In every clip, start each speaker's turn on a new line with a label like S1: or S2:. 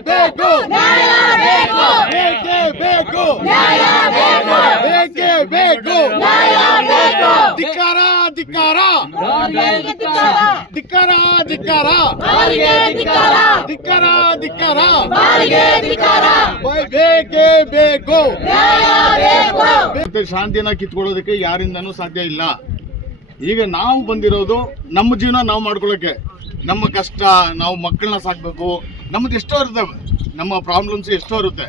S1: ಬೇಕು. ಬೇಕೇ ಬೇಕು. ಬೇಕೇ ಬೇಕು. ಧಿಕ್ಕಾರ ಧಿಕ್ಕಾರ. ಧಿಕ್ಕಾರ. ಧಿಕ್ಕಾರ ಧಿಕ್ಕಾರ. ಧಿಕ್ಕಾರ. ಧಿಕ್ಕಾರ ಬೇಕೇ ಬೇಕು. ಮತ್ತೆ ಶಾಂತಿಯನ್ನ ಕಿತ್ಕೊಳ್ಳೋದಕ್ಕೆ ಯಾರಿಂದನೂ ಸಾಧ್ಯ ಇಲ್ಲ. ಈಗ ನಾವು ಬಂದಿರೋದು ನಮ್ಮ ಜೀವನ ನಾವು ಮಾಡ್ಕೊಳ್ಳೋಕೆ ನಮ್ಮ ಕಷ್ಟ ನಾವು ಮಕ್ಕಳನ್ನ ಸಾಕ್ಬೇಕು. ನಮ್ಮದು ಎಷ್ಟೋ ಇರ್ತವೆ. ನಮ್ಮ ಪ್ರಾಬ್ಲಮ್ಸ್ ಎಷ್ಟೋ ಇರುತ್ತೆ.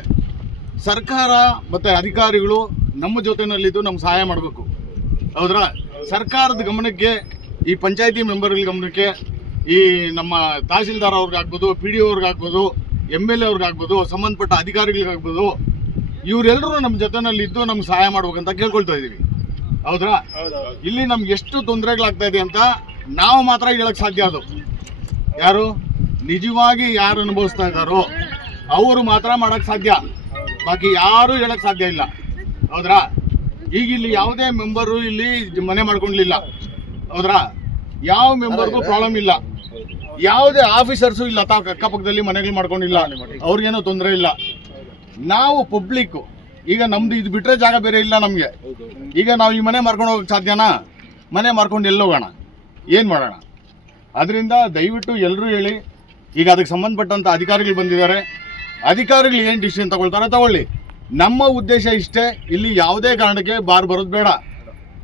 S1: ಸರ್ಕಾರ ಮತ್ತೆ ಅಧಿಕಾರಿಗಳು ನಮ್ಮ ಜೊತೆನಲ್ಲಿದ್ದು ನಮ್ಗೆ ಸಹಾಯ ಮಾಡಬೇಕು. ಹೌದ್ರಾ? ಸರ್ಕಾರದ ಗಮನಕ್ಕೆ ಈ ಪಂಚಾಯತಿ ಮೆಂಬರ್ಗಳ ಗಮನಕ್ಕೆ ಈ ನಮ್ಮ ತಹಸೀಲ್ದಾರ್ ಅವ್ರಿಗಾಗ್ಬೋದು ಪಿ ಡಿ ಅವ್ರಿಗಾಗ್ಬೋದು ಎಂ ಎಲ್ ಎ ಅವ್ರಿಗಾಗ್ಬೋದು ಸಂಬಂಧಪಟ್ಟ ಅಧಿಕಾರಿಗಳಿಗಾಗ್ಬೋದು ಇವರೆಲ್ಲರೂ ನಮ್ಮ ಜೊತೆನಲ್ಲಿದ್ದು ನಮ್ಗೆ ಸಹಾಯ ಮಾಡ್ಬೇಕಂತ ಕೇಳ್ಕೊಳ್ತಾ ಇದೀವಿ. ಹೌದ್ರಾ? ಇಲ್ಲಿ ನಮ್ಗೆ ಎಷ್ಟು ತೊಂದರೆಗಳಾಗ್ತಾ ಇದೆ ಅಂತ ನಾವು ಮಾತ್ರ ಹೇಳಕ್ ಸಾಧ್ಯ ಅದು. ಯಾರು? ನಿಜವಾಗಿ ಯಾರು ಅನುಭವಿಸ್ತಾ ಇದ್ದಾರೋ ಅವರು ಮಾತ್ರ ಮಾಡಕ್ ಸಾಧ್ಯ. ಬಾಕಿ ಯಾರು ಹೇಳಕ್ ಸಾಧ್ಯ ಇಲ್ಲ. ಹೌದ್ರಾ? ಈಗ ಇಲ್ಲಿ ಯಾವುದೇ ಮೆಂಬರು ಇಲ್ಲಿ ಮನೆ ಮಾಡ್ಕೊಂಡಿಲ್ಲ. ಹೌದ್ರಾ? ಯಾವ ಮೆಂಬರ್ಗೂ ಪ್ರಾಬ್ಲಮ್ ಇಲ್ಲ. ಯಾವುದೇ ಆಫೀಸರ್ಸು ಇಲ್ಲ, ತಾವು ಅಕ್ಕಪಕ್ಕದಲ್ಲಿ ಮನೆಗಳು ಮಾಡ್ಕೊಂಡಿಲ್ಲ. ಅವ್ರಿಗೇನು ತೊಂದರೆ ಇಲ್ಲ. ನಾವು ಪಬ್ಲಿಕ್ ಈಗ ನಮ್ದು ಇದು ಬಿಟ್ರೆ ಜಾಗ ಬೇರೆ ಇಲ್ಲ ನಮಗೆ. ಈಗ ನಾವು ಈ ಮನೆ ಮಾರ್ಕೊಂಡು ಹೋಗಕ್ಕೆ ಸಾಧ್ಯನಾ? ಮನೆ ಮಾರ್ಕೊಂಡು ಎಲ್ಲೋಗೋಣ ಏನು ಮಾಡೋಣ? ಅದರಿಂದ ದಯವಿಟ್ಟು ಎಲ್ಲರೂ ಹೇಳಿ ಈಗ ಅದಕ್ಕೆ ಸಂಬಂಧಪಟ್ಟಂತ ಅಧಿಕಾರಿಗಳು ಬಂದಿದ್ದಾರೆ. ಅಧಿಕಾರಿಗಳು ಏನು ಡಿಸಿಷನ್ ತಗೊಳ್ತಾರೆ ತಗೊಳ್ಳಿ. ನಮ್ಮ ಉದ್ದೇಶ ಇಷ್ಟೇ, ಇಲ್ಲಿ ಯಾವುದೇ ಕಾರಣಕ್ಕೆ ಬಾರ್ ಬರೋದು ಬೇಡ.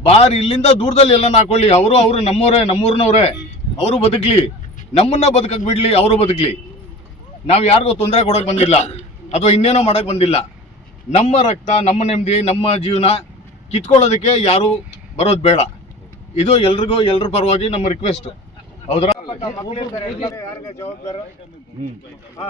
S1: ಬಾರ್ ಇಲ್ಲಿಂದ ದೂರದಲ್ಲಿ ಎಲ್ಲ ಹಾಕೊಳ್ಳಿ. ಅವರು ಅವರು ನಮ್ಮವರೇ, ನಮ್ಮೂರಿನವರೇ. ಅವರು ಬದುಕಲಿ. ನಮ್ಮನ್ನ ಬದುಕಕ್ಕೆ ಬಿಡ್ಲಿ, ಅವರು ಬದುಕಲಿ. ನಾವು ಯಾರಿಗೂ ತೊಂದರೆ ಕೊಡೋಕೆ ಬಂದಿಲ್ಲ. ಅಥವಾ ಇನ್ನೇನೋ ಮಾಡೋಕೆ ಬಂದಿಲ್ಲ. ನಮ್ಮ ರಕ್ತ, ನಮ್ಮ ನೆಮ್ಮದಿ, ನಮ್ಮ ಜೀವನ ಕಿತ್ಕೊಳ್ಳೋದಕ್ಕೆ ಯಾರು ಬರೋದು ಬೇಡ. ಇದು ಎಲ್ರಿಗೂ ಎಲ್ಲರ ಪರವಾಗಿ ನಮ್ಮ ರಿಕ್ವೆಸ್ಟ್ ಹೌದ್ರಾ?
S2: ಯಾರಿಗೆ ಜವಾಬ್ದಾರ? ಹಾ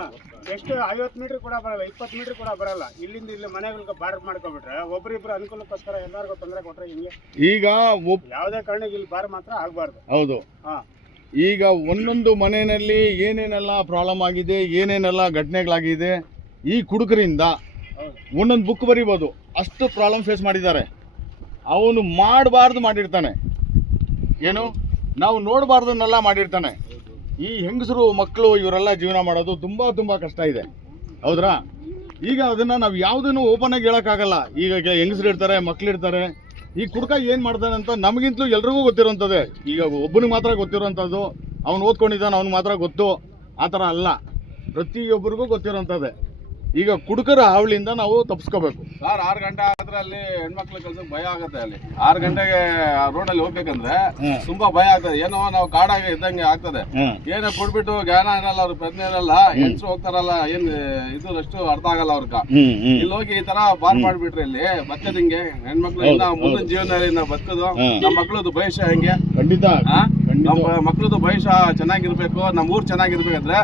S2: ಎಷ್ಟು ಐವತ್ತು ಮೀಟರ್ ಕೂಡ ಬರಲ್ಲ ಇಪ್ಪತ್ತು ಮೀಟರ್ ಕೂಡ ಬರಲ್ಲ. ಇಲ್ಲಿಂದ ಇಲ್ಲಿ ಮನೆಗಳಿಗೆ ಬಾರ್ಡರ್ ಮಾಡ್ಕೊಬಿಟ್ರೆ ಒಬ್ರಿಬ್ರು ಅನುಕೂಲಕ್ಕೋಸ್ಕರ ಎಲ್ಲರಿಗೂ ತೊಂದರೆ ಕೊಟ್ರೆ ಹಿಂಗೆ
S1: ಈಗ ಯಾವ್ದೇ
S2: ಯಾವುದೇ ಕಾರಣಕ್ಕೆ ಇಲ್ಲಿ ಬಾರ್ ಮಾತ್ರ ಆಗ್ಬಾರ್ದು.
S1: ಹೌದು.
S2: ಹಾ.
S1: ಈಗ ಒಂದೊಂದು ಮನೆಯಲ್ಲಿ ಏನೇನೆಲ್ಲ ಪ್ರಾಬ್ಲಮ್ ಆಗಿದೆ ಏನೇನೆಲ್ಲ ಘಟನೆಗಳಾಗಿದೆ ಈ ಕುಡುಕರಿಂದ ಒಂದೊಂದು ಬುಕ್ ಬರಿಬೋದು. ಅಷ್ಟು ಪ್ರಾಬ್ಲಮ್ ಫೇಸ್ ಮಾಡಿದ್ದಾರೆ. ಅವನು ಮಾಡಬಾರ್ದು ಮಾಡಿರ್ತಾನೆ. ಏನು? ನಾವು ನೋಡಬಾರ್ದನ್ನೆಲ್ಲ ಮಾಡಿರ್ತಾನೆ. ಈ ಹೆಂಗಸರು, ಮಕ್ಕಳು, ಇವರೆಲ್ಲ ಜೀವನ ಮಾಡೋದು ತುಂಬ ತುಂಬ ಕಷ್ಟ ಇದೆ. ಹೌದ್ರಾ? ಈಗ ಅದನ್ನು ನಾವು ಯಾವುದನ್ನು ಓಪನ್ ಆಗಿ ಹೇಳೋಕ್ಕಾಗಲ್ಲ. ಈಗ ಹೆಂಗಸರು ಇರ್ತಾರೆ, ಮಕ್ಳು ಇರ್ತಾರೆ. ಈ ಕುಡ್ಕ ಏನು ಮಾಡ್ತಾನೆ ಅಂತ ನಮಗಿಂತಲೂ ಎಲ್ರಿಗೂ ಗೊತ್ತಿರೋಂಥದ್ದೇ. ಈಗ ಒಬ್ಬನಿಗೆ ಮಾತ್ರ ಗೊತ್ತಿರೋಂಥದ್ದು, ಅವ್ನು ಓದ್ಕೊಂಡಿದ್ದಾನೆ, ಅವ್ನಿಗೆ ಮಾತ್ರ ಗೊತ್ತು. ಆ ಥರ ಅಲ್ಲ. ಪ್ರತಿಯೊಬ್ಬರಿಗೂ ಗೊತ್ತಿರೋಂಥದ್ದೇ. ಈಗ ಕುಡುಕರ ಹಾವಳಿಯಿಂದ ನಾವು ತಪ್ಪಿಸ್ಕೋಬೇಕು
S3: ಸರ್ ಆರು ಗಂಟೆ ಆದ್ರೆ ಅಲ್ಲಿ ಹೆಣ್ಮಕ್ಳ ಕೆಲ್ಸಕ್ಕೆ ಭಯ ಆಗುತ್ತೆ ಅಲ್ಲಿ. ಆರು ಗಂಟೆಗೆ ರೋಡಲ್ಲಿ ಹೋಗ್ಬೇಕಂದ್ರೆ
S1: ಹ್ಮ್.
S3: ತುಂಬಾ ಭಯ ಆಗ್ತದೆ. ಏನೋ ನಾವು ಕಾಡಾಗ ಇದ್ದಂಗೆ ಆಗ್ತದೆ. ಏನೋ ಕೊಡ್ಬಿಟ್ಟು ಜ್ಞಾನ ಏನಲ್ಲ ಅವ್ರ ಪ್ರಜ್ಞೆ ಇರಲ್ಲ ಹೆಂಗ್ಸು ಹೋಗ್ತಾರಲ್ಲ ಏನ್ ಇದು ಅಷ್ಟು ಅರ್ಥ ಆಗಲ್ಲ
S1: ಹ್ಮ್
S3: ಇಲ್ಲಿ ಹೋಗಿ ಈ ತರ ಬಾರ್ ಮಾಡ್ಬಿಟ್ರೆ ಇಲ್ಲಿ ಹಿಂಗೆ ಹೆಣ್ಮಕ್ಳು ಇನ್ನ ಮುಂದಿನ ಜೀವನದಲ್ಲಿ ನಾವು ಬದುಕೋದು
S1: ಹ್ಮ್.
S3: ನಮ್ಮ ಮಕ್ಳದ್ದು ಭವಿಷ್ಯ ಹೆಂಗೆ?
S1: ಖಂಡಿತ.
S3: ನಮ್ಮ ಮಕ್ಳದ್ದು ಭವಿಷ್ಯ ಚೆನ್ನಾಗಿರ್ಬೇಕು ನಮ್ಮ ಊರ್ ಚೆನ್ನಾಗಿರ್ಬೇಕಂದ್ರೆ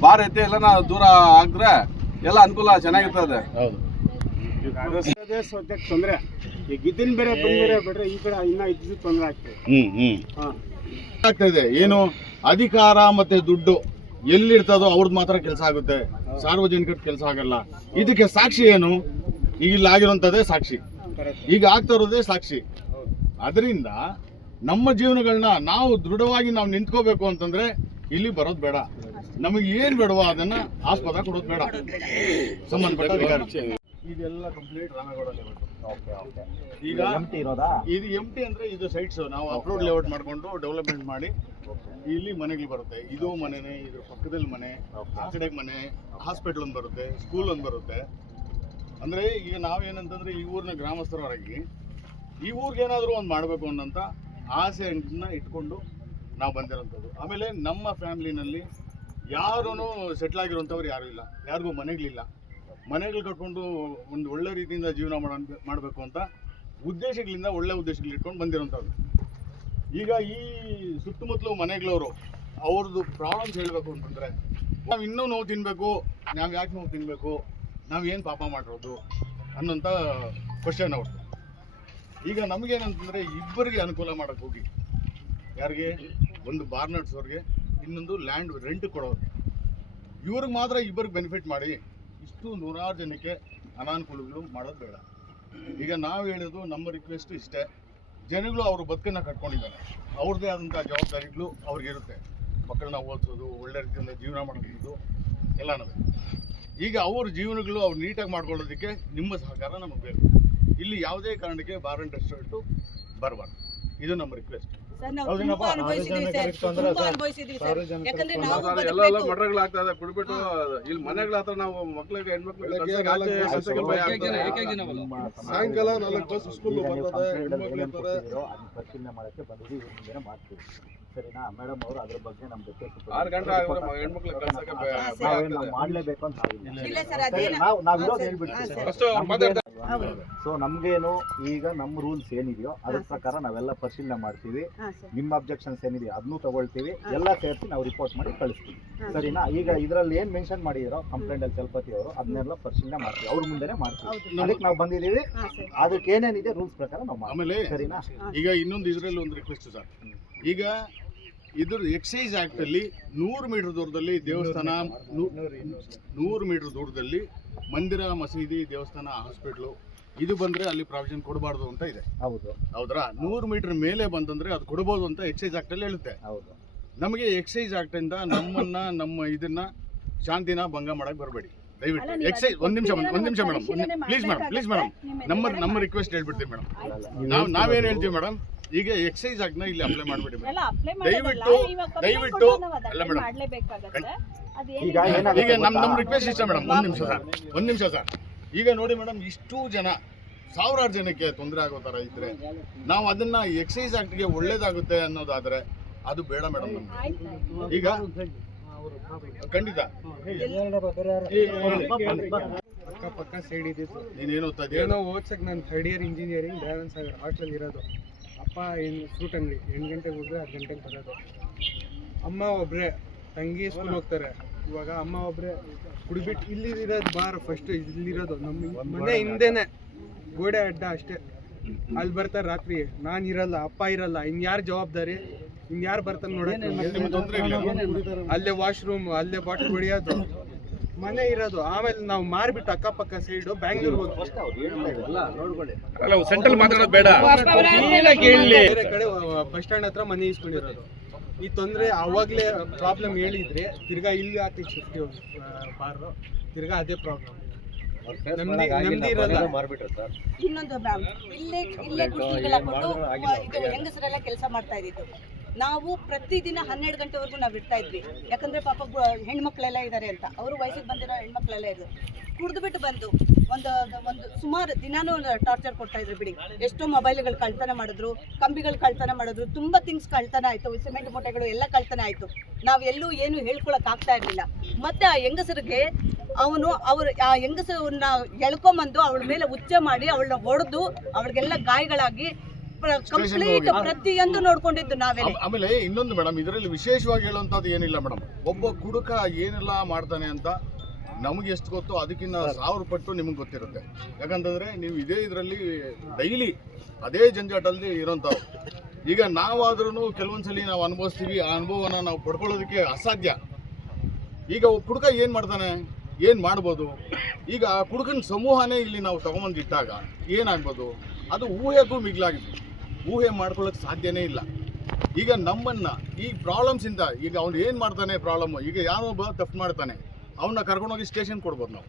S3: ಬಾರ್ ಎತ್ತಿ ಎಲ್ಲ ನಾವು ದೂರ ಆಗಿದ್ರೆ ಎಲ್ಲ ಅನುಕೂಲ ಚೆನ್ನಾಗಿರ್ತದೆ.
S2: ಸದ್ಯಕ್ಕೆ ತೊಂದರೆ. ಈಗ ಬೇರೆ ಬಂದ್ರೆ ಬಿಟ್ರೆ ಈ ಕಡೆ ಇನ್ನ ಇದ್ದು ತೊಂದರೆ ಆಗ್ತದೆ.
S1: ಹ್ಮ್ ಹ್ಮ್.
S2: ಹಾ.
S1: ಆಗ್ತಾ ಏನು ಅಧಿಕಾರ ಮತ್ತೆ ದುಡ್ಡು ಎಲ್ಲಿರ್ತದೋ ಅವ್ರದ್ದು ಮಾತ್ರ ಕೆಲಸ ಆಗುತ್ತೆ. ಸಾರ್ವಜನಿಕರ ಕೆಲಸ ಆಗಲ್ಲ. ಇದಕ್ಕೆ ಸಾಕ್ಷಿ ಏನು? ಈಗ ಇಲ್ಲಿ ಆಗಿರೋಂಥದ್ದೇ ಸಾಕ್ಷಿ. ಈಗ ಆಗ್ತಾ ಇರೋದೇ ಸಾಕ್ಷಿ. ಅದರಿಂದ ನಮ್ಮ ಜೀವನಗಳನ್ನ ನಾವು ದೃಢವಾಗಿ ನಾವು ನಿಂತ್ಕೋಬೇಕು ಅಂತಂದ್ರೆ ಇಲ್ಲಿ ಬರೋದು ಬೇಡ. ನಮಗೆ ಏನ್ ಬೇಡವೋ ಅದನ್ನ ಆಸ್ಪದ ಕೊಡೋದು ಬೇಡ. ಸಂಬಂಧಪಟ್ಟ ಇದೆಲ್ಲ ಕಂಪ್ಲೀಟ್ ರಾಮೇಗೌಡ ಲೇಔಟ್ ಈಗ ಇದು ಎಂ ಟಿ ಅಂದ್ರೆ ಇದು ಸೈಟ್ಸ್ ನಾವು ಅಪ್ರೋಡ್ ಲೇಔಟ್ ಮಾಡ್ಕೊಂಡು ಡೆವಲಪ್ಮೆಂಟ್ ಮಾಡಿ ಇಲ್ಲಿ ಮನೆಗಳು ಬರುತ್ತೆ. ಇದು ಮನೆನೇ ಇದ್ರ ಪಕ್ಕದಲ್ಲಿ ಮನೆ ಆ ಕಡೆಗೆ ಮನೆ ಹಾಸ್ಪಿಟಲ್ ಒಂದು ಬರುತ್ತೆ ಸ್ಕೂಲ್ ಒಂದು ಬರುತ್ತೆ. ಅಂದ್ರೆ ಈಗ ನಾವೇನಂತಂದ್ರೆ ಈ ಊರಿನ ಗ್ರಾಮಸ್ಥರವರಾಗಿ ಈ ಊರಿಗೆ ಏನಾದರೂ ಒಂದು ಮಾಡಬೇಕು ಅನ್ನೋಂಥ ಆಸೆ ಇಟ್ಕೊಂಡು ನಾವು ಬಂದಿರೋಂಥದ್ದು. ಆಮೇಲೆ ನಮ್ಮ ಫ್ಯಾಮ್ಲಿನಲ್ಲಿ ಯಾರೂ ಸೆಟ್ಲ್ ಆಗಿರುವಂಥವ್ರು ಯಾರೂ ಇಲ್ಲ. ಯಾರಿಗೂ ಮನೆಗಳಿಲ್ಲ. ಮನೆಗಳು ಕಟ್ಕೊಂಡು ಒಂದು ಒಳ್ಳೆ ರೀತಿಯಿಂದ ಜೀವನ ಮಾಡೋ ಮಾಡಬೇಕು ಅಂತ ಉದ್ದೇಶಗಳಿಂದ ಒಳ್ಳೆ ಉದ್ದೇಶಗಳು ಇಟ್ಕೊಂಡು ಬಂದಿರೋಂಥವ್ರು ಈಗ ಈ ಸುತ್ತಮುತ್ತಲು ಮನೆಗಳವರು ಅವ್ರದ್ದು ಪ್ರಾಬ್ಲಮ್ಸ್ ಹೇಳಬೇಕು ಅಂತಂದರೆ ನಾವು ಇನ್ನೂ ನೋವು ತಿನ್ನಬೇಕು ನಾವು ಯಾಕೆ ನೋವು ತಿನ್ನಬೇಕು ನಾವು ಏನು ಪಾಪ ಮಾಡಿರೋದು ಅನ್ನೋಂಥ ಕ್ವಶನ್ ಅವ್ರದ್ದು ಈಗ ನಮಗೇನಂತಂದರೆ ಇಬ್ಬರಿಗೆ ಅನುಕೂಲ ಮಾಡೋಕ್ಕೆ ಹೋಗಿ. ಯಾರಿಗೆ? ಒಂದು ಬಾರ್ ಅವ್ರಿಗೆ, ಇನ್ನೊಂದು ಲ್ಯಾಂಡ್ ರೆಂಟ್ ಕೊಡೋರು. ಇವ್ರಿಗೆ ಮಾತ್ರ ಇಬ್ಬರಿಗೆ ಬೆನಿಫಿಟ್ ಮಾಡಿ ಇಷ್ಟು ನೂರಾರು ಜನಕ್ಕೆ ಅನಾನುಕೂಲಗಳು ಮಾಡೋದು ಬೇಡ. ಈಗ ನಾವು ಹೇಳೋದು ನಮ್ಮ ರಿಕ್ವೆಸ್ಟ್ ಇಷ್ಟೇ. ಜನಗಳು ಅವ್ರ ಬದುಕನ್ನು ಕಟ್ಕೊಂಡಿದ್ದಾರೆ. ಅವ್ರದ್ದೇ ಆದಂಥ ಜವಾಬ್ದಾರಿಗಳು ಅವ್ರಿಗಿರುತ್ತೆ ಮಕ್ಕಳನ್ನ ಓದಿಸೋದು, ಒಳ್ಳೆ ರೀತಿಯಿಂದ ಜೀವನ ಮಾಡೋದು ಎಲ್ಲನೂ. ಈಗ ಅವ್ರ ಜೀವನಗಳು ಅವ್ರು ನೀಟಾಗಿ ಮಾಡ್ಕೊಳ್ಳೋದಕ್ಕೆ ನಿಮ್ಮ ಸಹಕಾರ ನಮಗೆ ಬೇಕು. ಇಲ್ಲಿ ಯಾವುದೇ ಕಾರಣಕ್ಕೆ ಬಾರ್ ಅಂಡ್ ರೆಸ್ಟೋರೆಂಟು ಬರಬಾರ್ದು. ಇದು ನಮ್ಮ ರಿಕ್ವೆಸ್ಟ್
S4: ಸರ್ ನಾವು
S1: ಹೌದೇನಪ್ಪ?
S4: ತುಂಬಾ ಅನುಭವಿಸಿದೀವಿ ಸರ್. ತುಂಬಾ ಅನುಭವಿಸಿದೀವಿ ಸರ್. ಯಾಕಂದ್ರೆ ನಾವು
S3: ಸರ್, ಎಲ್ಲ ಎಲ್ಲ ಇದೆ. ಕುಡ್ಬಿಟ್ಟು ಇಲ್ಲಿ ಮನೆಗಳ ಹತ್ರ ನಾವು ಹೆಣ್ಮಕ್ಳಿಗೆ ಭಯ ಆಗ್ತದೆ. ಸಾಯಂಕಾಲ ನಾಲ್ಕು ಬಸ್ ಸ್ಕೂಲ್ ಬರ್ತದೆ ಹೆಣ್ಮಕ್ಳು
S5: ಸರಿನಾ? ಮೇಡಮ್ ಅವರು ಅದ್ರ ಬಗ್ಗೆ ನಮ್ಮ ಜೊತೆ
S3: ಆರು ಗಂಟೆ ಕಳ್ಸಕ್ಕೆ.
S5: ನಾವೇನ್ ನಾವು ಮಾಡ್ಲೇಬೇಕು ಅಂತ ಆಗಿಲ್ಲ
S4: ಇಲ್ಲ. ಸರ್
S5: ನಾವು ನಾವು ಇರೋದು ಹೇಳ್ಬಿಡ್ತೀವಿ ಸೊ ನಮ್ಗೇನು ಈಗ ನಮ್ಮ ರೂಲ್ಸ್ ಏನಿದೆಯೋ ಅದ್ರ ಪ್ರಕಾರ ನಾವೆಲ್ಲ ಪರಿಶೀಲನೆ ಮಾಡ್ತೀವಿ. ನಿಮ್ಮ ಅಬ್ಜೆಕ್ಷನ್ಸ್ ಏನಿದೆಯೋ ಅದನ್ನು ತಗೊಳ್ತೀವಿ. ಎಲ್ಲ ಸೇರಿಸಿ ನಾವು ರಿಪೋರ್ಟ್ ಮಾಡಿ ಕಳಿಸ್ತೀವಿ. ಸರಿನಾ? ಈಗ ಇದರಲ್ಲಿ ಏನ್ ಮೆನ್ಷನ್ ಮಾಡಿದಿರೋ ಕಂಪ್ಲೇಂಟ್ ಅಲ್ಲಿ ಚಲಪತಿ ಅವರು ಅದನ್ನೆಲ್ಲ ಪರಿಶೀಲನೆ ಮಾಡ್ತೀವಿ. ಅವ್ರ ಮುಂದೆನೆ ಮಾಡ್ತೀವಿ. ಅದಕ್ಕೆ ನಾವು ಬಂದಿದ್ದೀವಿ. ಅದಕ್ಕೆ ಏನೇನಿದೆ ರೂಲ್ಸ್ ಪ್ರಕಾರ ನಾವು ಮಾಡ್ತೀವಿ.
S1: ಆಮೇಲೆ
S5: ಸರಿನಾ?
S1: ಈಗ ಇನ್ನೊಂದು ಇದ್ರಲ್ಲಿ ಒಂದು ರಿಕ್ವೆಸ್ಟ್ ಸರ್. ಈಗ ಇದ್ರ ಎಕ್ಸೈಸ್ ಆಕ್ಟ್ ಅಲ್ಲಿ ನೂರು ಮೀಟರ್ ದೂರದಲ್ಲಿ ದೇವಸ್ಥಾನ ನೂರು ಮೀಟರ್ ದೂರದಲ್ಲಿ ಮಂದಿರ ಮಸೀದಿ ದೇವಸ್ಥಾನ ಹಾಸ್ಪಿಟ್ಲು. ಇದು ಬಂದ್ರೆ ಅಲ್ಲಿ ಪ್ರಾವಿಷನ್ ಕೊಡಬಾರ್ದು ಅಂತ ಇದೆ.
S5: ಹೌದು.
S1: ಹೌದ್ರಾ? ನೂರು ಮೀಟರ್ ಮೇಲೆ ಬಂತಂದ್ರೆ ಅದು ಕೊಡಬಹುದು ಅಂತ ಎಕ್ಸೈಸ್ ಆಕ್ಟ್ ಅಲ್ಲಿ ಹೇಳುತ್ತೆ.
S5: ಹೌದು.
S1: ನಮಗೆ ಎಕ್ಸೈಸ್ ಆಕ್ಟ್ ಇಂದ ನಮ್ಮನ್ನ ನಮ್ಮ ಇದನ್ನ ಶಾಂತಿನ ಭಂಗ ಮಾಡಕ್ ಬರಬೇಡಿ. ದಯವಿಟ್ಟು. ಎಕ್ಸೈಸ್ ಒಂದ್ ನಿಮಿಷ ಒಂದ್ ನಿಮಿಷ madam please madam please madam. ನಮ್ಮ ನಮ್ಮ ರಿಕ್ವೆಸ್ಟ್ ಹೇಳ್ಬಿಡ್ತೀವಿ ಮೇಡಮ್. ನಾವು ನಾವೇನ್ ಹೇಳ್ತೀವಿ ಮೇಡಮ್? ಈಗ ಎಕ್ಸೈಸ್ ಆಕ್ಟ್ನ ಇಲ್ಲಿ ಅಪ್ಲೈ ಮಾಡ್ಬಿಡಿ ದಯವಿಟ್ಟು ದಯವಿಟ್ಟು ಅಲ್ಲ ಮೇಡಮ್.
S6: ಮಾಡ್ಲೇಬೇಕಾಗತ್ತೆ.
S5: ಈಗ
S1: ನಮ್ ನಮ್ ರಿಕ್ವೆಸ್ಟ್ ಇಷ್ಟ ಮೇಡಮ್ ಒಂದ್ ನಿಮಿಷ ಸರ್. ಒಂದ್ ನಿಮಿಷ ಸರ್. ಈಗ ನೋಡಿ ಮೇಡಮ್ ಇಷ್ಟು ಜನ ಸಾವಿರಾರು ಜನಕ್ಕೆ ತೊಂದರೆ ಆಗೋ ತರ ಇದ್ರೆ ನಾವು ಅದನ್ನ ಎಕ್ಸೈಸ್ ಆಕ್ಟ್ಗೆ ಒಳ್ಳೇದಾಗುತ್ತೆ ಅನ್ನೋದಾದ್ರೆ ಅದು ಬೇಡ ಮೇಡಮ್ ನಮ್ಗೆ. ಈಗ ಖಂಡಿತ.
S2: ಅಕ್ಕಪಕ್ಕ ಸೈಡ್ ಇದೆ
S1: ನೀನೇನು ಓದ್ತಾ?
S2: ಏನೋ ಓದ್ಸಕ್ ನಾನು third year engineering Dayananda Sagar hostel ಇರೋದು. ಅಪ್ಪ ಏನು ಫ್ರೂಟ್ ಅಂಗಡಿ ಎಂಟು ಗಂಟೆಗೆ ಹೋದ್ರೆ ಹತ್ತು ಗಂಟೆಗೆ ಬರೋದು ಅಮ್ಮ ಒಬ್ಬರೇ ತಂಗಿ ಸ್ಕೂಲ್ ಹೋಗ್ತಾರೆ. ಇವಾಗ ಅಮ್ಮ ಒಬ್ಬರೇ ಕುಡಿಬಿಟ್ಟು ಇಲ್ಲಿ ಇರೋದು ಬಾರ್ ಫಸ್ಟ್ ಇಲ್ಲಿರೋದು ನಮ್ಮ ಮನೆ ಹಿಂದೆನೆ. ಗೋಡೆ ಅಡ್ಡ ಅಷ್ಟೇ. ಅಲ್ಲಿ ಬರ್ತಾರೆ ರಾತ್ರಿ. ನಾನು ಇರಲ್ಲ ಅಪ್ಪ ಇರಲ್ಲ ಇನ್ಯಾರು ಜವಾಬ್ದಾರಿ? ಇನ್ಯಾರು ಬರ್ತಾರೆ
S1: ನೋಡೋಣ
S2: ಅಲ್ಲೇ ವಾಶ್ರೂಮ್ ಅಲ್ಲೇ ಬಾಟ್ಲು ಹೊಡಿಯೋದು. ಮನೆ ಇರೋದು. ಆಮೇಲೆ ನಾವು ಮಾರ್ಬಿಟ್ಟು ಅಕ್ಕಪಕ್ಕ ಸೈಡು ಬ್ಯಾಂಗ್ಳೂರ್
S3: ಸೆಂಟ್ರಲ್ ಮಾತಾಡೋದು ಬೇಡ.
S2: ಬೇರೆ ಕಡೆ ಬಸ್ ಸ್ಟ್ಯಾಂಡ್ ಹತ್ರ ಮನೆ ಇಸ್ಕೊಂಡಿರೋದು. ಈ ತೊಂದರೆ ಅವಾಗಲೇ ಪ್ರಾಬ್ಲಮ್ ಹೇಳಿದ್ರೆ ತಿರ್ಗಾ ಇಲ್ಲಿ ಹಾಕಿ ಶಿಫ್ಟ್ ಬಾರು ತಿರ್ಗಾ ಅದೇ ಪ್ರಾಬ್ಲಮ್
S4: ಇನ್ನೊಂದು ಇಲ್ಲೇ ಇಲ್ಲೇ ಗುತ್ತಿಗೆಲ್ಲ ಕೊಟ್ಟು ಇದು ಹೆಂಗಸರೆಲ್ಲ ಕೆಲಸ ಮಾಡ್ತಾ ಇದ್ದಿದ್ದು. ನಾವು ಪ್ರತಿದಿನ ಹನ್ನೆರಡು ಗಂಟೆವರೆಗೂ ನಾವು ಇರ್ತಾ ಇದ್ವಿ. ಯಾಕಂದ್ರೆ ಪಾಪ ಹೆಣ್ಮಕ್ಳೆಲ್ಲ ಇದ್ದಾರೆ ಅಂತ. ಅವರು ವಯಸ್ಸಿಗೆ ಬಂದಿರೋ ಹೆಣ್ಮಕ್ಳೆಲ್ಲ ಇದ್ರು. ಕುಡಿದು ಬಿಟ್ಟು ಬಂದು ಒಂದು ಒಂದು ಸುಮಾರು ದಿನಾನೂ ಟಾರ್ಚರ್ ಕೊಡ್ತಾ ಇದ್ರು ಬಿಡಿ. ಎಷ್ಟೋ ಮೊಬೈಲ್ಗಳು ಕಳ್ತನ ಮಾಡಿದ್ರು, ಕಂಬಿಗಳು ಕಳ್ತನ ಮಾಡಿದ್ರು, ತುಂಬ ಥಿಂಗ್ಸ್ ಕಳ್ತನ ಆಯ್ತು. ಸಿಮೆಂಟ್ ಮೂಟೆಗಳು ಎಲ್ಲ ಕಳ್ತನ ಆಯ್ತು. ನಾವು ಎಲ್ಲೂ ಏನು ಹೇಳ್ಕೊಳಕ್ ಆಗ್ತಾ ಇರ್ಲಿಲ್ಲ. ಮತ್ತೆ ಆ ಹೆಂಗಸರಿಗೆ ಅವನು, ಅವರು ಆ ಹೆಂಗಸರನ್ನ ಎಳ್ಕೊಂಬಂದು ಅವಳ ಮೇಲೆ ಉಚ್ಚೆ ಮಾಡಿ ಅವಳನ್ನ ಹೊಡೆದು ಅವಳಿಗೆಲ್ಲ ಗಾಯಗಳಾಗಿ ಕಂಪ್ಲೀಟ್ ಪ್ರತಿಯೊಂದು ನೋಡ್ಕೊಂಡಿದ್ದು ನಾವೇ
S1: ಆಮ್- ಆಮೇಲೆ ಇನ್ನೊಂದು ಮೇಡಮ್ ಇದರಲ್ಲಿ ವಿಶೇಷವಾಗಿ ಹೇಳುವಂತದ್ದು ಏನಿಲ್ಲ ಮೇಡಮ್. ಒಬ್ಬ ಕುಡುಕ ಏನೆಲ್ಲ ಮಾಡ್ತಾನೆ ಅಂತ ನಮ್ಗೆ ಎಷ್ಟು ಗೊತ್ತೋ ಅದಕ್ಕಿಂತ ಸಾವಿರ ಪಟ್ಟು ನಿಮ್ಗೆ ಗೊತ್ತಿರುತ್ತೆ. ಯಾಕಂತಂದ್ರೆ ನೀವು ಇದೇ ಇದರಲ್ಲಿ ಡೈಲಿ ಅದೇ ಜಂಜಾಟಲ್ಲಿ ಇರೋಂಥವ್ರು. ಈಗ ನಾವಾದ್ರೂ ಕೆಲವೊಂದ್ಸಲಿ ನಾವು ಅನುಭವಿಸ್ತೀವಿ ಆ ಅನುಭವನ ನಾವು ಪಡ್ಕೊಳ್ಳೋದಕ್ಕೆ ಅಸಾಧ್ಯ. ಈಗ ಒಬ್ಬ ಕುಡುಕ ಏನು ಮಾಡ್ತಾನೆ? ಏನು ಮಾಡ್ಬೋದು? ಈಗ ಆ ಕುಡುಕನ ಸಮೂಹನೇ ಇಲ್ಲಿ ನಾವು ತಗೊಂಬಂದಿಟ್ಟಾಗ ಏನಾಗ್ಬೋದು? ಅದು ಊಹೆಗೂ ಮಿಗಿಲಾಗಿದೆ. ಊಹೆ ಮಾಡ್ಕೊಳ್ಳೋಕೆ ಸಾಧ್ಯನೇ ಇಲ್ಲ. ಈಗ ನಮ್ಮನ್ನ ಈ ಪ್ರಾಬ್ಲಮ್ಸ್ ಇಂದ ಈಗ ಅವ್ನು ಏನು ಮಾಡ್ತಾನೆ ಪ್ರಾಬ್ಲಮ್ ಈಗ ಯಾರೋ ಒಬ್ಬ ತಪ್ಪು ಮಾಡ್ತಾನೆ. ಅವನ್ನ ಕರ್ಕೊಂಡೋಗಿ ಸ್ಟೇಷನ್ ಕೊಡ್ಬೋದು ನಾವು.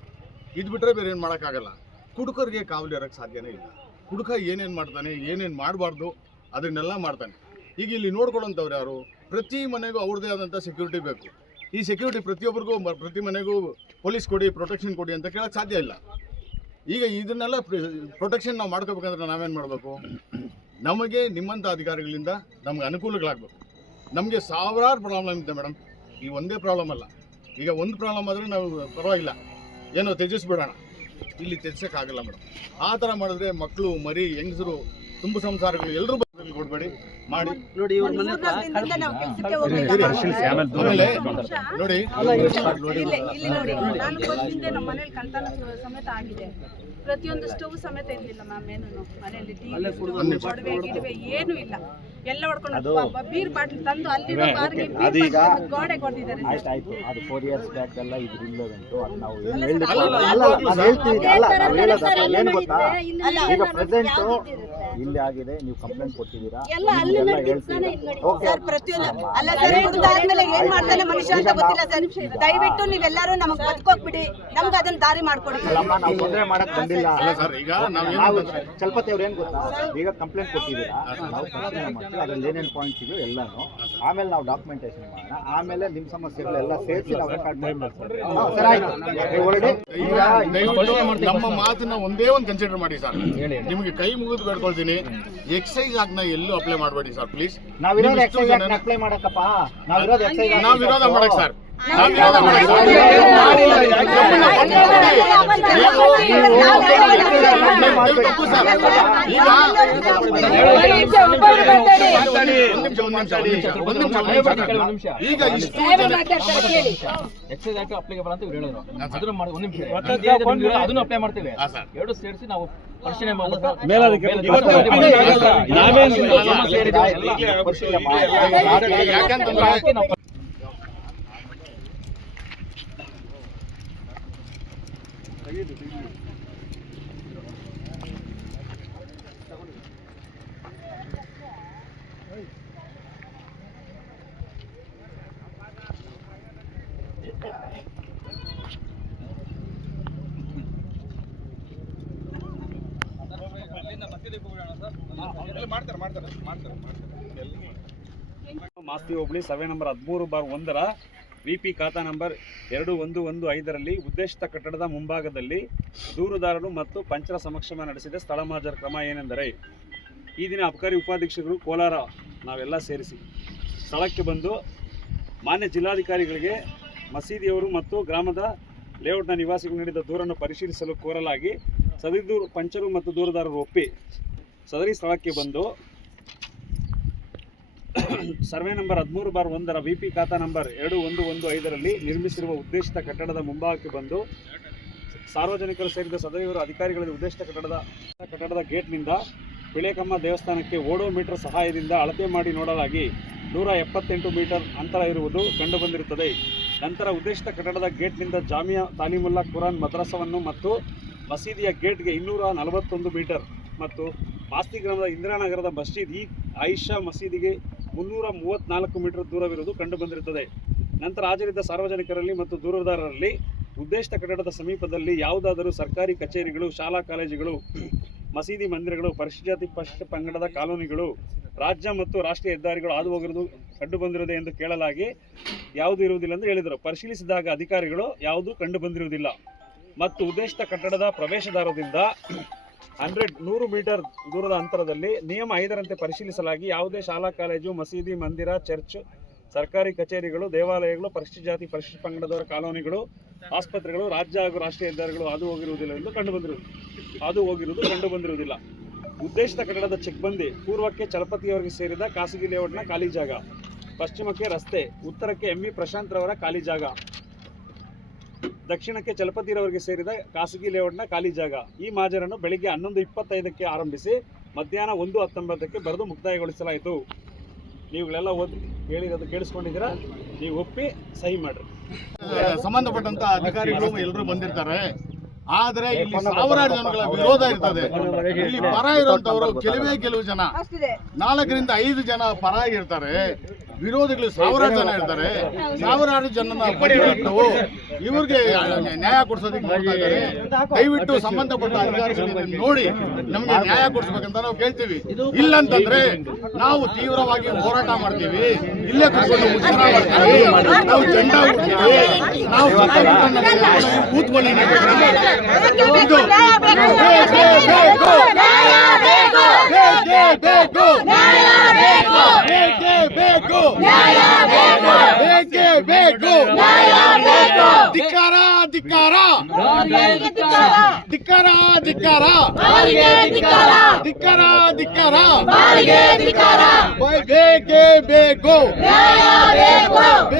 S1: ಇದು ಬಿಟ್ಟರೆ ಬೇರೆ ಏನು ಮಾಡೋಕ್ಕಾಗಲ್ಲ. ಕುಡುಕರಿಗೆ ಕಾವಲು ಇರೋಕ್ಕೆ ಸಾಧ್ಯನೇ ಇಲ್ಲ. ಕುಡುಕ ಏನೇನು ಮಾಡ್ತಾನೆ, ಏನೇನು ಮಾಡಬಾರ್ದು, ಅದನ್ನೆಲ್ಲ ಮಾಡ್ತಾನೆ. ಈಗ ಇಲ್ಲಿ ನೋಡ್ಕೊಳ್ಳೋಂಥವ್ರು ಯಾರು? ಪ್ರತಿ ಮನೆಗೂ ಅವ್ರದ್ದೇ ಆದಂಥ ಸೆಕ್ಯೂರಿಟಿ ಬೇಕು. ಈ ಸೆಕ್ಯೂರಿಟಿ ಪ್ರತಿಯೊಬ್ಬರಿಗೂ ಪ್ರತಿ ಮನೆಗೂ ಪೊಲೀಸ್ ಕೊಡಿ ಪ್ರೊಟೆಕ್ಷನ್ ಕೊಡಿ ಅಂತ ಕೇಳೋಕ್ಕೆ ಸಾಧ್ಯ ಇಲ್ಲ. ಈಗ ಇದನ್ನೆಲ್ಲ ಪ್ರೊಟೆಕ್ಷನ್ ನಾವು ಮಾಡ್ಕೋಬೇಕಂದ್ರೆ ನಾವೇನು ಮಾಡಬೇಕು? ನಮಗೆ ನಿಮ್ಮಂಥ ಅಧಿಕಾರಿಗಳಿಂದ ನಮಗೆ ಅನುಕೂಲಗಳಾಗಬೇಕು. ನಮಗೆ ಸಾವಿರಾರು ಪ್ರಾಬ್ಲಮ್ ಇದೆ ಮೇಡಮ್ ಈ ಒಂದೇ ಪ್ರಾಬ್ಲಮ್ ಅಲ್ಲ. ಈಗ ಒಂದು ಪ್ರಾಬ್ಲಮ್ ಆದರೆ ನಾವು ಪರವಾಗಿಲ್ಲ. ಏನೋ ತ್ಯಜಿಸ್ಬಿಡೋಣ. ಇಲ್ಲಿ ತ್ಯಜಿಸೋಕ್ಕಾಗಲ್ಲ ಮೇಡಮ್ ಆ ಥರ ಮಾಡಿದ್ರೆ ಮಕ್ಕಳು ಮರಿ ಹೆಂಗಸರು ತುಂಬ ಸಂಸಾರಗಳು ಎಲ್ಲರೂ ಬದಲು ಕೊಡಬೇಡಿ. ಮಾಡಿ.
S5: ನೋಡಿ
S1: ನೋಡಿ.
S4: ನೋಡಿ.
S6: ಪ್ರತಿಯೊಂದು ಸ್ಟವ್ ಸಮೇತ ಇರ್ಲಿಲ್ಲ ಮ್ಯಾಮ್ ಏನು ಮನೆಯಲ್ಲಿ ಟಿವಿ. ಒಡವೆ ಗಿಡವೆ ಏನು ಇಲ್ಲ. ಎಲ್ಲ ಹೊಡ್ಕೊಂಡು ಬೀರ್ ಬಾಟ್ಲ್ ತಂದು ಅಲ್ಲಿರೋ ಬಾರ್ಗೆ
S5: ಅದೀಗ
S6: ಗೋಡೆ ಕೊಟ್ಟಿದ್ದಾರೆ
S5: ಆಯ್ತು ಅದು ಫೋರ್ ಇಯರ್ಸ್ ಬ್ಯಾಕ್ ಎಲ್ಲ ಇದು ಇಲ್ಲದಂಟು ಅದು ನಾವು ನಾನು ಹೇಳ್ತೀನಿ ಅಲ್ಲ ನಾನು ಹೇಳೋದು ಏನು ಗೊತ್ತಾ? ಈಗ ಪ್ರೆಸೆಂಟ್ ಇಲ್ಲಿ ಆಗಿದೆ ನೀವು ಕಂಪ್ಲೇಂಟ್ ಕೊಟ್ಟಿದ್ದೀರಾ?
S4: ಎಲ್ಲ ಅಲ್ಲಿ
S5: ಎಲ್ಲ
S4: ಇಲ್ಲಿ ನಡೆದಿದ್ದಾನೆ. ಸರ್ ಪ್ರತಿಯೊಂದು ಅಲ್ಲ ಸರ್ ಕುಡ್ದಾದ್ಮೇಲೆ ಏನ್ ಮಾಡ್ತಾನೆ ಮನುಷ್ಯ ಅಂತ ಗೊತ್ತಿಲ್ಲ ಸರ್. ದಯವಿಟ್ಟು ನೀವೆಲ್ಲರೂ ನಮಗ್ ಬದುಕೋಗ್ಬಿಡಿ. ನಮ್ಗೆ ಅದನ್ನ ದಾರಿ ಮಾಡ್ಕೊಡಿ.
S5: ಅಲ್ಲಮ್ಮ ನಾವು ತೊಂದರೆ ಮಾಡಕ್ ಬಂದಿಲ್ಲ.
S1: ಅಲ್ಲ ಸರ್ ಈಗ
S5: ನಾವು ಚಲಪತಿ ಅವ್ರು ಏನ್ ಗೊತ್ತಾ? ಈಗ ಕಂಪ್ಲೇಂಟ್ ಕೊಟ್ಟಿದ್ದೀರಾ? ನಾವು ಪರಿಶೀಲನೆ ಮಾಡ್ತೀವಿ. ಅದ್ರಲ್ಲಿ ಏನೇನು ಪಾಯಿಂಟ್ಸ್ ಇದೆಯೋ ಎಲ್ಲಾನು. ಆಮೇಲೆ ನಾವು ಡಾಕ್ಯುಮೆಂಟೇಶನ್ ಮಾಡೋಣ. ಆಮೇಲೆ ನಿಮ್ಮ ಸಮಸ್ಯೆಗಳೆಲ್ಲ ಸೇರಿಸಿ ನಾವು ರೆಕಾರ್ಡ್ ಮಾಡ್ತೀವಿ. ಸರ್ ಆಯ್ತು. ನೀವು ಹೊರಡಿ.
S1: ಈಗ ನಮ್ಮ ಮಾತನ್ನ ಒಂದೇ ಒಂದು ಕನ್ಸಿಡರ್ ಮಾಡಿ ಸರ್. ನಿಮಗೆ ಕೈ ಮುಗಿದು ಬೇಡ್ಕೊಳ್ತೀನಿ. ಎಕ್ಸೈಸ್ ಆಗ್ನ ಎಲ್ಲೂ ಅಪ್ಲೈ ಮಾಡಬೇಡಿ ಸರ್ ಪ್ಲೀಸ್
S5: ನಾವಿರೋದು ಎಕ್ಸೈಸ್ ಅಪ್ಲೈ ಮಾಡಕ್ಕಪ್ಪ. ನಾವಿರೋದು ಎಕ್ಸೈಸ್
S1: ನಾವು ವಿರೋಧ ಮಾಡಕ್ ಸರ್. ಈಗ ಇಷ್ಟು
S7: ಎಕ್ಸೈಸ್ ಅಪ್ಲಿಕೇಬಲ್ ಅಂತ ಹೇಳಿದ್ರು ಅದನ್ನ ಮಾಡಿ ಒಂದ್ ನಿಮಿಷ ಅದನ್ನ ಅಪ್ಲೈ ಮಾಡ್ತೀವಿ ಎರಡು ಸೇರಿಸಿ ನಾವು ಪರಿಶೀಲನೆ ಮಾಡ್ಬಿಟ್ಟು. ನಾವೇನ್
S1: ಆಗಲ್ಲ.
S7: ಮಾಡ್ತಾರೆ ಮಾಡ್ತಾರೆ
S5: ಪರಿಶೀಲನೆ ಮಾಡಿ.
S1: ಯಾಕಂತಂದ್ರೆ
S7: ಹಾಕಿ ನಾವು
S8: ಮಾಸ್ತಿ ಹೋಬಳಿ ಸಭೆ ನಂಬರ್ ಹದಿಮೂರು ಬಾರ್ ಒಂದರ ವಿ ಪಿ ಖಾತಾ ನಂಬರ್ ಎರಡು ಒಂದು ಒಂದು ಐದರಲ್ಲಿ ಉದ್ದೇಶಿತ ಕಟ್ಟಡದ ಮುಂಭಾಗದಲ್ಲಿ ದೂರುದಾರರು ಮತ್ತು ಪಂಚರ ಸಮಕ್ಷಮ ನಡೆಸಿದ ಸ್ಥಳ ಮಾಜರ ಕ್ರಮ ಏನೆಂದರೆ, ಈ ದಿನ ಅಬಕಾರಿ ಉಪಾಧೀಕ್ಷಕರು ಕೋಲಾರ ನಾವೆಲ್ಲ ಸೇರಿಸಿ ಸ್ಥಳಕ್ಕೆ ಬಂದು ಮಾನ್ಯ ಜಿಲ್ಲಾಧಿಕಾರಿಗಳಿಗೆ ಮಸೀದಿಯವರು ಮತ್ತು ಗ್ರಾಮದ ಲೇಔಟ್ನ ನಿವಾಸಿಗಳು ನೀಡಿದ ದೂರನ್ನು ಪರಿಶೀಲಿಸಲು ಕೋರಲಾಗಿ ಸದಿದೂರು ಪಂಚರು ಮತ್ತು ದೂರದಾರರು ಒಪ್ಪಿ ಸದರಿ ಸ್ಥಳಕ್ಕೆ ಬಂದು ಸರ್ವೆ ನಂಬರ್ ಹದಿಮೂರು ಬಾರ್ ಒಂದರ ವಿ ಪಿ ಖಾತಾ ನಂಬರ್ ಎರಡು ಒಂದು ಒಂದು ಐದರಲ್ಲಿ ನಿರ್ಮಿಸಿರುವ ಉದ್ದೇಶಿತ ಕಟ್ಟಡದ ಮುಂಭಾಗಕ್ಕೆ ಬಂದು ಸಾರ್ವಜನಿಕರು ಸೇರಿದ ಸದಸ್ಯರು ಅಧಿಕಾರಿಗಳಿಗೆ ಉದ್ದೇಶಿತ ಕಟ್ಟಡದ ಕಟ್ಟಡದ ಗೇಟ್ನಿಂದ ಬಿಳೆಕಮ್ಮ ದೇವಸ್ಥಾನಕ್ಕೆ ಓಡೋ ಮೀಟರ್ ಸಹಾಯದಿಂದ ಅಳತೆ ಮಾಡಿ ನೋಡಲಾಗಿ ನೂರ ಎಪ್ಪತ್ತೆಂಟು ಮೀಟರ್ ಅಂತರ ಇರುವುದು ಕಂಡುಬಂದಿರುತ್ತದೆ. ನಂತರ ಉದ್ದೇಶಿತ ಕಟ್ಟಡದ ಗೇಟ್ನಿಂದ ಜಾಮಿಯಾ ತಾಲೀಮುಲ್ಲಾ ಕುರಾನ್ ಮದ್ರಸವನ್ನು ಮತ್ತು ಮಸೀದಿಯ ಗೇಟ್ಗೆ ಇನ್ನೂರ ನಲವತ್ತೊಂದು ಮೀಟರ್ ಮತ್ತು ಪಾಸ್ತಿ ಗ್ರಾಮದ ಇಂದಿರಾನಗರದ ಮಸ್ಜಿದ್ ಈ ಆಯಿಷಾ ಮಸೀದಿಗೆ ಮುನ್ನೂರ ಮೂವತ್ತ್ನಾಲ್ಕು ಮೀಟರ್ ದೂರವಿರುವುದು ಕಂಡುಬಂದಿರುತ್ತದೆ ನಂತರ ಹಾಜರಿದ್ದ ಸಾರ್ವಜನಿಕರಲ್ಲಿ ಮತ್ತು ದೂರದಾರರಲ್ಲಿ ಉದ್ದೇಶಿತ ಕಟ್ಟಡದ ಸಮೀಪದಲ್ಲಿ ಯಾವುದಾದರೂ ಸರ್ಕಾರಿ ಕಚೇರಿಗಳು, ಶಾಲಾ ಕಾಲೇಜುಗಳು, ಮಸೀದಿ ಮಂದಿರಗಳು ಪರಿಶಿಷ್ಟ ಜಾತಿ ಪರಿಶಿಷ್ಟ ಪಂಗಡದ ಕಾಲೋನಿಗಳು, ರಾಜ್ಯ ಮತ್ತು ರಾಷ್ಟ್ರೀಯ ಹೆದ್ದಾರಿಗಳು ಹಾದು ಹೋಗಿರುವುದು ಕಂಡುಬಂದಿರುವುದೇ ಎಂದು ಕೇಳಲಾಗಿ ಯಾವುದೂ ಇರುವುದಿಲ್ಲ ಎಂದು ಹೇಳಿದರು. ಪರಿಶೀಲಿಸಿದಾಗ ಅಧಿಕಾರಿಗಳು ಯಾವುದೂ ಕಂಡುಬಂದಿರುವುದಿಲ್ಲ ಮತ್ತು ಉದ್ದೇಶಿತ ಕಟ್ಟಡದ ಪ್ರವೇಶದ್ವಾರದಿಂದ ಹಂಡ್ರೆಡ್ ನೂರು ಮೀಟರ್ ದೂರದ ಅಂತರದಲ್ಲಿ ನಿಯಮ ಐದರಂತೆ ಪರಿಶೀಲಿಸಲಾಗಿ ಯಾವುದೇ ಶಾಲಾ, ಕಾಲೇಜು, ಮಸೀದಿ, ಮಂದಿರ, ಚರ್ಚ್, ಸರ್ಕಾರಿ ಕಚೇರಿಗಳು, ದೇವಾಲಯಗಳು, ಪರಿಶಿಷ್ಟ ಜಾತಿ, ಪರಿಶಿಷ್ಟ ಪಂಗಡದವರ ಕಾಲೋನಿಗಳು, ಆಸ್ಪತ್ರೆಗಳು, ರಾಜ್ಯ ಹಾಗೂ ರಾಷ್ಟ್ರೀಯ ಹೆದ್ದಾರಿಗಳು ಅದು ಹೋಗಿರುವುದಿಲ್ಲ ಎಂದು ಕಂಡುಬಂದಿರುವುದು ಅದು ಹೋಗಿರುವುದು ಕಂಡುಬಂದಿರುವುದಿಲ್ಲ ಉದ್ದೇಶಿತ ಕಟ್ಟಡದ ಚೆಕ್ಬಂದಿ ಪೂರ್ವಕ್ಕೆ ಚಲಪತಿಯವರಿಗೆ ಸೇರಿದ ಖಾಸಗಿ ಲೇಔಟ್ನ ಖಾಲಿ ಜಾಗ, ಪಶ್ಚಿಮಕ್ಕೆ ರಸ್ತೆ, ಉತ್ತರಕ್ಕೆ ಎಂ ವಿ ಪ್ರಶಾಂತ್ ರವರ ಖಾಲಿ ಜಾಗ. ದಕ್ಷಿಣಕ್ಕೆ ಚಲಪತಿರವರಿಗೆ ಸೇರಿದ ಖಾಸಗಿ ಲೇಔಟ್ನ ಖಾಲಿ ಜಾಗ. ಈ ಮಾಜರನ್ನು ಬೆಳಿಗ್ಗೆ ಹನ್ನೊಂದು ಇಪ್ಪತ್ತೈದಕ್ಕೆ ಆರಂಭಿಸಿ ಮಧ್ಯಾಹ್ನ ಒಂದು ಹತ್ತೊಂಬತ್ತಕ್ಕೆ ಬರೆದು ಮುಕ್ತಾಯಗೊಳಿಸಲಾಯಿತು. ನೀವುಗಳೆಲ್ಲ ಓದಿ ಹೇಳಿರೋದು ಕೇಳಿಸ್ಕೊಂಡಿದ್ದೀರಾ? ನೀವು ಒಪ್ಪಿ ಸಹಿ ಮಾಡ್ರಿ.
S1: ಸಂಬಂಧಪಟ್ಟಂತ ಅಧಿಕಾರಿಗಳು ಎಲ್ಲರೂ ಬಂದಿರ್ತಾರೆ. ಆದ್ರೆ ಇಲ್ಲಿ ಸಾವಿರಾರು ಜನಗಳ ವಿರೋಧ ಇರ್ತದೆ. ಇಲ್ಲಿ ಪರ ಇರುವಂತವರು ಕೆಲವೇ ಕೆಲವು ಜನ. ನಾಲ್ಕರಿಂದ ಐದು ಜನ ಪರ ಇರ್ತಾರೆ. ವಿರೋಧಿಗಳು ಸಾವಿರಾರು ಜನ ಇರ್ತಾರೆ. ಸಾವಿರಾರು ಜನನ ಬದಿಗಿಟ್ಟು ಇವ್ರಿಗೆ ನ್ಯಾಯ ಕೊಡ್ಸೋದಕ್ಕೆ ನೋಡ್ತಾ ಇದ್ದಾರೆ. ದಯವಿಟ್ಟು ಸಂಬಂಧಪಟ್ಟ ಅಧಿಕಾರಿಗಳನ್ನ ನೋಡಿ ನಮಗೆ ನ್ಯಾಯ ಕೊಡಿಸ್ಬೇಕಂತ ನಾವು ಕೇಳ್ತೀವಿ. ಇಲ್ಲಂತಂದ್ರೆ ನಾವು ತೀವ್ರವಾಗಿ ಹೋರಾಟ ಮಾಡ್ತೀವಿ. ಇಲ್ಲೇ ಕೂತ್ಕೊಂಡು ಮುಷ್ಕರ ಮಾಡ್ತೀವಿ. ನಾವು ಜೆಂಡ ನಾವು ಕೂತ್ಕೊಳ್ಳಿ ಬೇಕೇ. ಬೇಕು. ಬೇಕೇ. ಬೇಕು. ಬೇಕೇ. ಬೇಕು. ಬೇಕೇ. ಬೇಕು. ಧಿಕ್ಕಾರ ಧಿಕ್ಕಾರ ಧಿಕ್ಕಾರ ಧಿಕ್ಕಾರ ಧಿಕ್ಕಾರ ಧಿಕ್ಕಾರ ಬೇಕೇ ಬೇಕು.